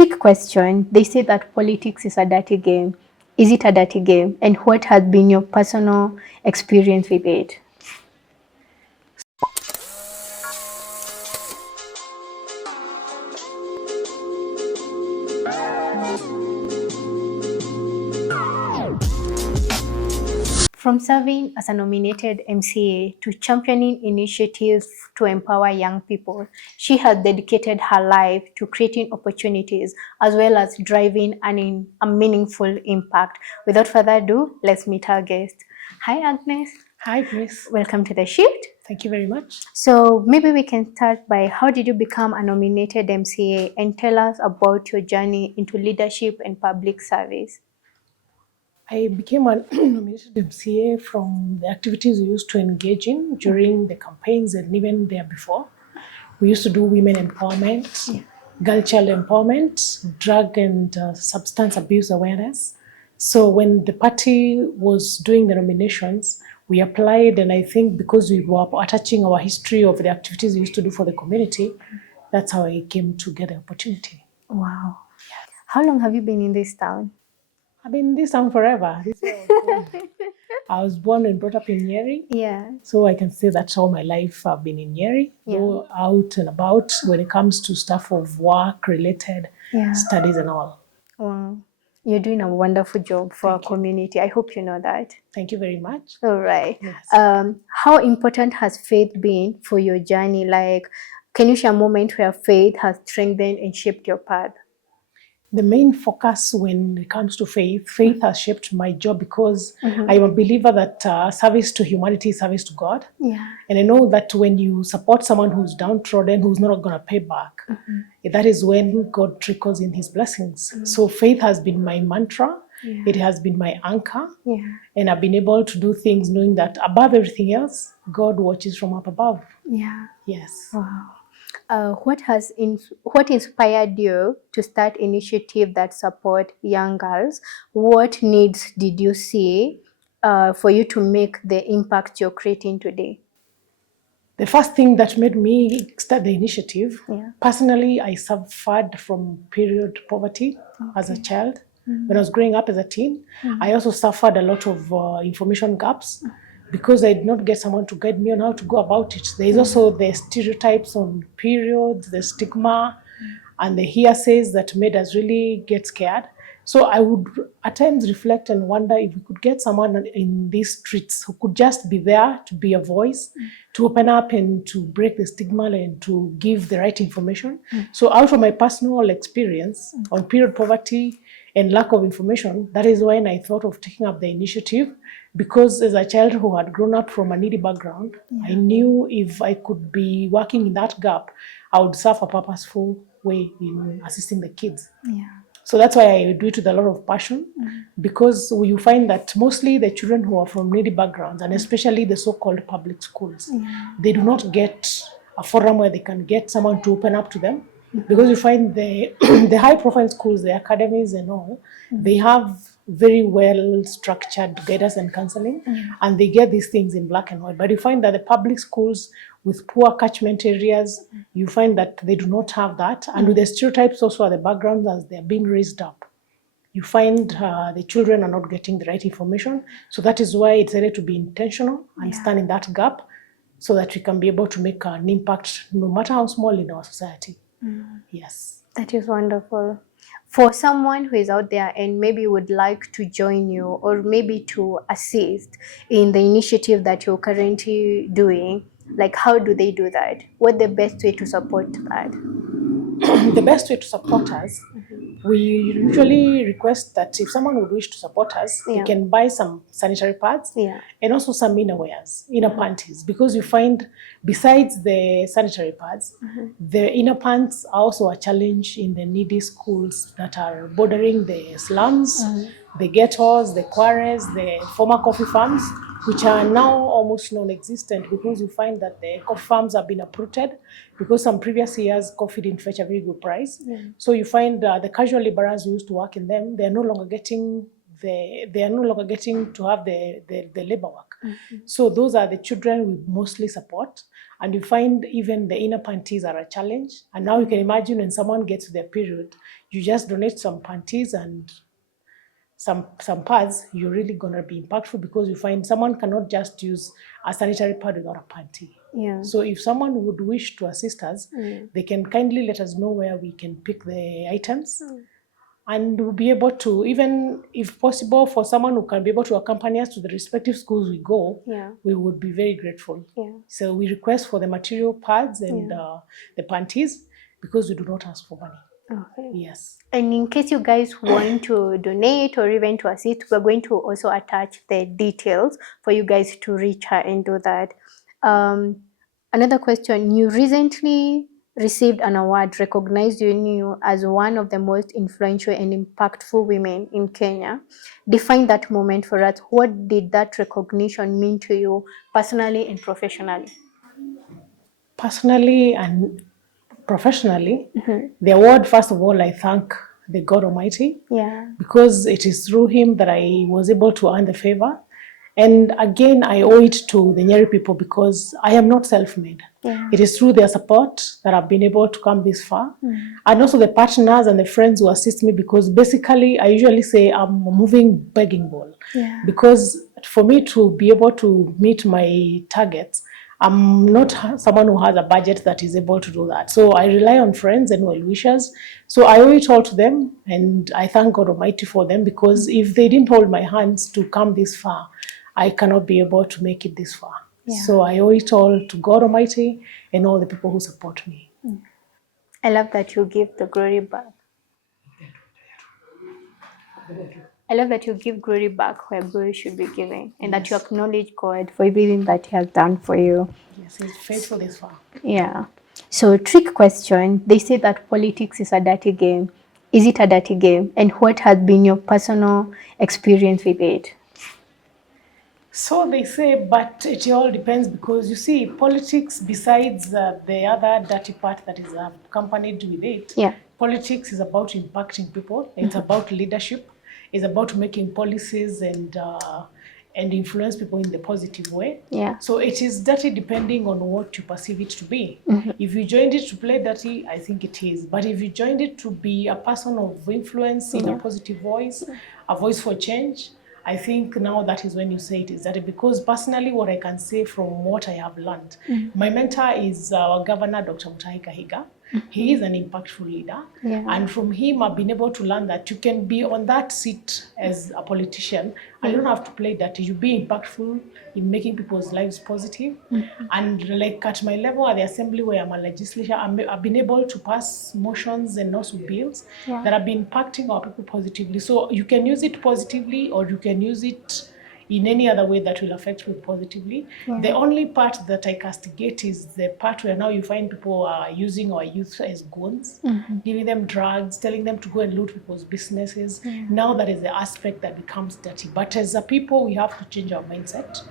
trick question. They say that politics is a dirty game. Is it a dirty game? And what has been your personal experience with it? From serving as a nominated MCA to championing initiatives to empower young people, she has dedicated her life to creating opportunities as well as driving a meaningful impact. Without further ado, let's meet our guest. Hi, Agnes. Hi, Grace. Welcome to the shift. Thank you very much. So maybe we can start by how did you become a nominated MCA, and tell us about your journey into leadership and public service. I became a nominated MCA from the activities we used to engage in during the campaigns and even there before. We used to do women empowerment, girl child empowerment, drug and substance abuse awareness. So when the party was doing the nominations, we applied, and I think because we were attaching our history of the activities we used to do for the community, that's how I came to get the opportunity. Wow. How long have you been in this town? I've been in this town forever. I was born and brought up in Nyeri. Yeah. So I can say that all my life I've been in Nyeri, go out and about when it comes to stuff of work-related studies and all. Wow. You're doing a wonderful job for our community. I hope you know that. Thank you very much. All right. Yes. How important has faith been for your journey? Like, can you share a moment where faith has strengthened and shaped your path? The main focus when it comes to faith has shaped my job because I'm a believer that service to humanity is service to God. Yeah. And I know that when you support someone who's downtrodden, who's not going to pay back, that is when God trickles in his blessings. So faith has been my mantra. Yeah. It has been my anchor. Yeah. And I've been able to do things knowing that above everything else, God watches from up above. Yeah. Yes. Wow. What inspired you to start initiative that support young girls? What needs did you see for you to make the impact you're creating today? The first thing that made me start the initiative, personally, I suffered from period poverty as a child. When I was growing up as a teen, I also suffered a lot of information gaps. Because I did not get someone to guide me on how to go about it. There is also the stereotypes on periods, the stigma, and the hearsays that made us really get scared. So I would at times reflect and wonder if we could get someone in these streets who could just be there to be a voice, to open up and to break the stigma and to give the right information. So out of my personal experience on period poverty and lack of information, that is when I thought of taking up the initiative. Because as a child who had grown up from a needy background, I knew if I could be working in that gap, I would serve a purposeful way in assisting the kids. Yeah. So that's why I do it with a lot of passion, because you find that mostly the children who are from needy backgrounds, and especially the so-called public schools, they do not get a forum where they can get someone to open up to them. Because you find the the high-profile schools, the academies and all, they have very well structured guidance and counseling, and they get these things in black and white. But you find that the public schools with poor catchment areas, you find that they do not have that. And with the stereotypes also at the background as they're being raised up, you find the children are not getting the right information. So that is why it's needed to be intentional and stand in that gap so that we can be able to make an impact, no matter how small, in our society. Yes. That is wonderful. For someone who is out there and maybe would like to join you or maybe to assist in the initiative that you're currently doing, like how do they do that? What's the best way to support that? The best way to support us, we usually request that if someone would wish to support us, they can buy some sanitary pads and also some innerwears, inner panties, because you find besides the sanitary pads, the inner pants are also a challenge in the needy schools that are bordering the slums, the ghettos, the quarries, the former coffee farms, which are now almost non-existent because you find that the coffee farms have been uprooted because some previous years coffee didn't fetch a very good price. So you find the casual laborers who used to work in them, they are no longer getting to have the labor work. So those are the children we mostly support. And you find even the inner panties are a challenge. And now you can imagine when someone gets to their period, you just donate some panties and some pads, you're really gonna be impactful, because you find someone cannot just use a sanitary pad without a panty. Yeah. So if someone would wish to assist us, they can kindly let us know where we can pick the items. And we'll be able to, even if possible, for someone who can be able to accompany us to the respective schools we go, we would be very grateful. So we request for the material pads and the panties, because we do not ask for money. Okay. Yes. And in case you guys want to donate or even to assist, we're going to also attach the details for you guys to reach her and do that. Another question, you recently received an award recognizing you as one of the most influential and impactful women in Kenya. Define that moment for us. What did that recognition mean to you personally and professionally? Personally and professionally, the award, first of all, I thank the God Almighty, because it is through Him that I was able to earn the favor. And again, I owe it to the Nyeri people, because I am not self-made. It is through their support that I've been able to come this far. And also the partners and the friends who assist me, because basically I usually say I'm a moving begging bowl. Because for me to be able to meet my targets, I'm not someone who has a budget that is able to do that. So I rely on friends and well-wishers. So I owe it all to them, and I thank God Almighty for them, because if they didn't hold my hands to come this far, I cannot be able to make it this far. So I owe it all to God Almighty and all the people who support me. I love that you give the glory back. I love that you give glory back where glory should be given, and that you acknowledge God for everything that He has done for you. Yes, He's faithful this far. Yeah. So, trick question. They say that politics is a dirty game. Is it a dirty game? And what has been your personal experience with it? So they say, but it all depends, because you see, politics, besides the other dirty part that is accompanied with it, politics is about impacting people. It's about leadership. It's about making policies and influence people in the positive way. So it is dirty depending on what you perceive it to be. If you joined it to play dirty, I think it is. But if you joined it to be a person of influence in a positive voice, a voice for change, I think now that is when you say it is dirty. Because personally, what I can say from what I have learned, my mentor is our governor, Dr. Mutahi Kahiga. He is an impactful leader. And from him, I've been able to learn that you can be on that seat as a politician, and you don't have to play dirty. You be impactful in making people's lives positive. And like at my level at the assembly, where I'm a legislator, I've been able to pass motions and also bills that have been impacting our people positively. So you can use it positively, or you can use it in any other way that will affect people positively. The only part that I castigate is the part where now you find people are using our youth as goons, giving them drugs, telling them to go and loot people's businesses. Now that is the aspect that becomes dirty. But as a people, we have to change our mindset,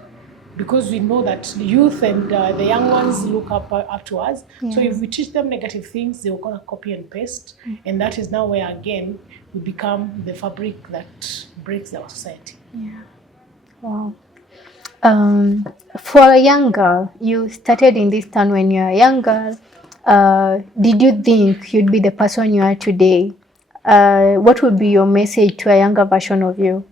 because we know that youth and the young ones look up to us. So if we teach them negative things, they're going to copy and paste. And that is now where, again, we become the fabric that breaks our society. Wow. For a young girl, you started in this town when you were a young girl. Did you think you'd be the person you are today? What would be your message to a younger version of you?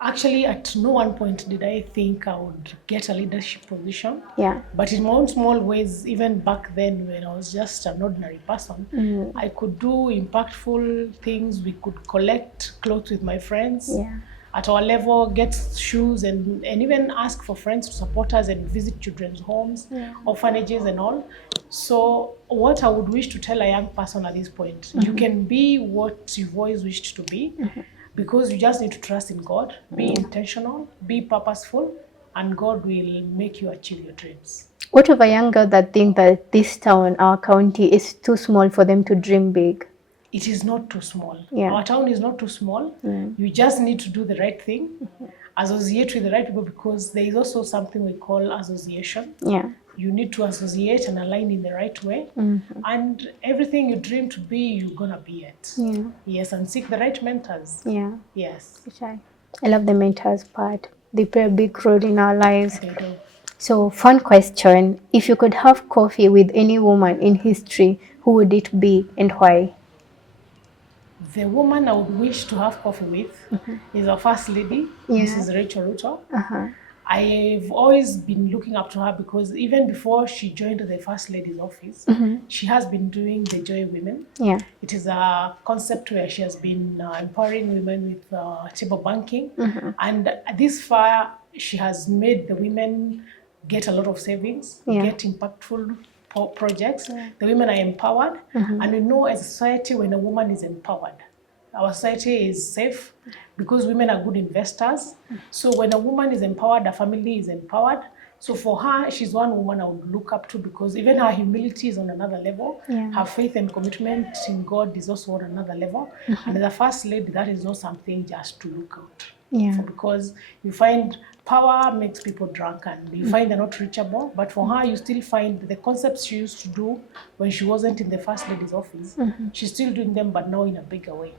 Actually, at no one point did I think I would get a leadership position. But in my own small ways, even back then when I was just an ordinary person, I could do impactful things. We could collect clothes with my friends. At our level, get shoes and even ask for friends to support us and visit children's homes, orphanages and all. So what I would wish to tell a young person at this point, you can be what you've always wished to be, because you just need to trust in God, be intentional, be purposeful, and God will make you achieve your dreams. What of a young girl that think that this town, our county, is too small for them to dream big? It is not too small. Our town is not too small. You just need to do the right thing, associate with the right people, because there is also something we call association. You need to associate and align in the right way. And everything you dream to be, you're going to be it. Yes, and seek the right mentors. Yes. I love the mentors part. They play a big role in our lives. They do. So, fun question. If you could have coffee with any woman in history, who would it be and why? The woman I would wish to have coffee with is our first lady, Mrs. Rachel Ruto. I've always been looking up to her because even before she joined the First Lady's office, she has been doing the Joy Women. Yeah. It is a concept where she has been empowering women with table banking. And this far, she has made the women get a lot of savings, get impactful projects. The women are empowered. And we know as a society, when a woman is empowered, our society is safe because women are good investors. So when a woman is empowered, the family is empowered. So for her, she's one woman I would look up to because even her humility is on another level. Her faith and commitment in God is also on another level. And as a first lady, that is not something just to look out for, because you find power makes people drunk and you find they're not reachable. But for her, you still find the concepts she used to do when she wasn't in the First Lady's office. She's still doing them, but now in a bigger way.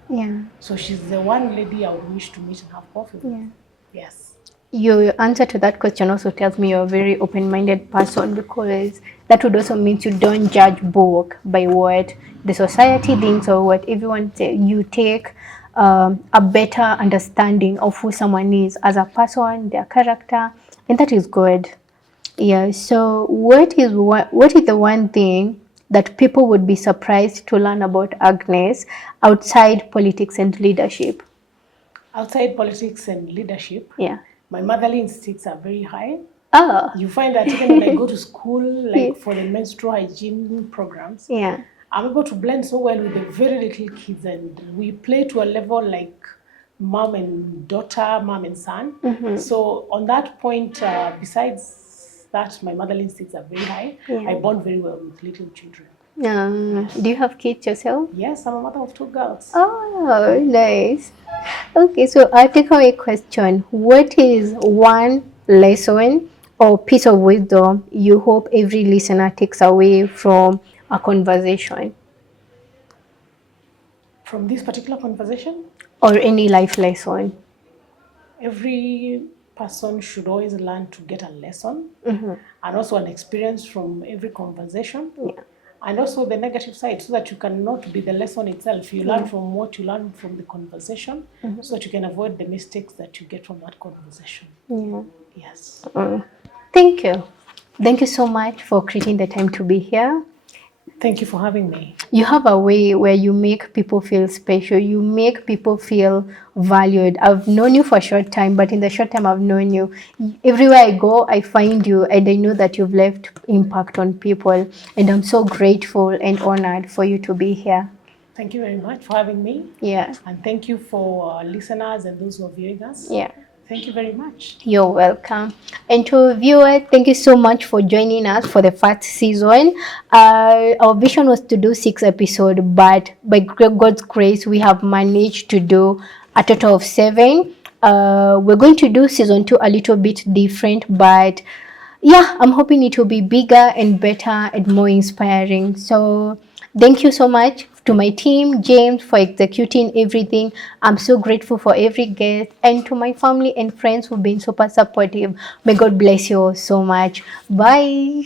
So she's the one lady I would wish to meet and have coffee with. Yes. Your answer to that question also tells me you're a very open-minded person, because that would also mean you don't judge book by what the society thinks or what everyone says. You take a better understanding of who someone is as a person, their character, and that is good. Yeah. So what is the one thing that people would be surprised to learn about Agnes outside politics and leadership? Outside politics and leadership, my motherly instincts are very high. You find that even when I go to school, like for the menstrual hygiene programs, I'm able to blend so well with the very little kids, and we play to a level like mom and daughter, mom and son. So on that point, besides that, my motherly instincts are very high. I bond very well with little children. Do you have kids yourself? Yes, I'm a mother of 2 girls. Oh, nice. Okay, so our takeaway question: what is one lesson or piece of wisdom you hope every listener takes away from a conversation? From this particular conversation? Or any life lesson? Every person should always learn to get a lesson and also an experience from every conversation. And also the negative side, so that you cannot be the lesson itself. You learn from what you learn from the conversation, so that you can avoid the mistakes that you get from that conversation. Yes. Thank you. Thank you so much for creating the time to be here. Thank you for having me. You have a way where you make people feel special. You make people feel valued. I've known you for a short time, but in the short time I've known you, everywhere I go, I find you, and I know that you've left impact on people. And I'm so grateful and honored for you to be here. Thank you very much for having me. And thank you for listeners and those who are viewing us. Thank you very much. You're welcome. And to viewers, thank you so much for joining us for the first season. Our vision was to do 6 episodes, but by God's grace, we have managed to do a total of 7. We're going to do season 2 a little bit different, but yeah, I'm hoping it will be bigger and better and more inspiring. So thank you so much to my team, James, for executing everything. I'm so grateful for every guest, and to my family and friends who've been super supportive. May God bless you all so much. Bye.